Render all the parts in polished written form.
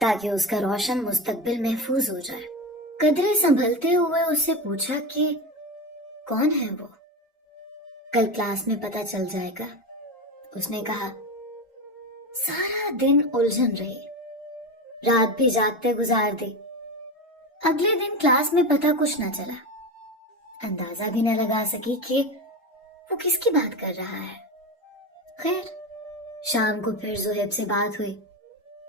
تاکہ اس کا روشن مستقبل محفوظ ہو جائے۔ قدرے سنبھلتے ہوئے اس سے پوچھا کہ کون ہے وہ؟ کل کلاس میں پتہ چل جائے گا۔ اس نے کہا۔ سارا دن الجھن رہی، رات بھی جاگتے گزار دی۔ اگلے دن کلاس میں پتہ کچھ نہ چلا، اندازہ بھی نہ لگا سکی کہ وہ کس کی بات کر رہا ہے۔ خیر، شام کو پھر زہیب سے بات ہوئی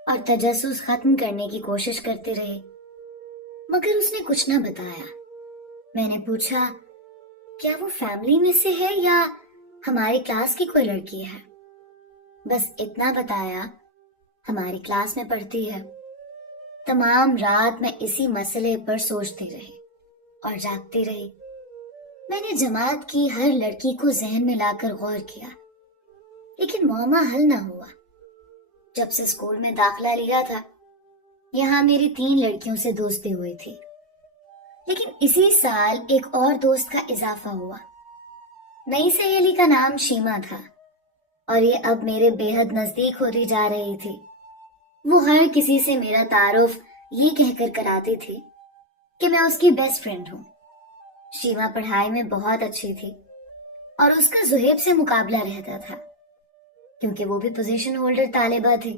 اور تجسس ختم کرنے کی کوشش کرتے رہے، مگر اس نے کچھ نہ بتایا۔ میں نے پوچھا کیا وہ فیملی میں سے ہے یا ہماری کلاس کی کوئی لڑکی ہے؟ بس اتنا بتایا، ہماری کلاس میں پڑھتی ہے۔ تمام رات میں اسی مسئلے پر سوچتی رہی اور جاگتی رہی۔ میں نے جماعت کی ہر لڑکی کو ذہن میں لا کر غور کیا، لیکن معمہ حل نہ ہوا۔ جب سے اسکول میں داخلہ لیا تھا، یہاں میری 3 لڑکیوں سے دوستی ہوئی تھی، لیکن اسی سال ایک اور دوست کا اضافہ ہوا۔ نئی سہیلی کا نام شیما تھا اور یہ اب میرے بے حد نزدیک ہوتی جا رہی تھی۔ وہ ہر کسی سے میرا تعارف یہ کہہ کر کراتی تھی کہ میں اس کی بیسٹ فرینڈ ہوں۔ شیما پڑھائی میں بہت اچھی تھی اور اس کا زہیب سے مقابلہ رہتا تھا، کیونکہ وہ بھی پوزیشن ہولڈر طالبہ تھی۔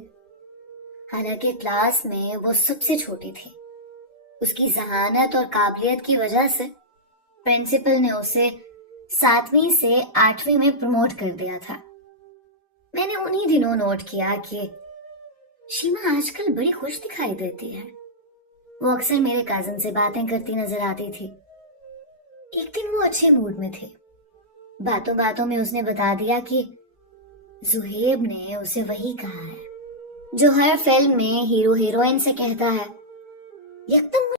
حالانکہ کلاس میں وہ سب سے چھوٹی تھی۔ اس کی ذہانت اور قابلیت کی وجہ سے پرنسپل نے اسے 7ویں سے 8ویں میں پروموٹ کر دیا تھا۔ میں نے انہی دنوں نوٹ کیا کہ شیما آج کل بڑی خوش دکھائی دیتی ہے۔ وہ اکثر میرے کازن سے باتیں کرتی نظر آتی تھی۔ ایک دن وہ اچھے موڈ میں تھے۔ باتوں باتوں میں اس نے بتا دیا کہ زہیب نے اسے وہی کہا ہے جو ہر فلم میں ہیرو ہیروئن سے کہتا ہے۔ یکدم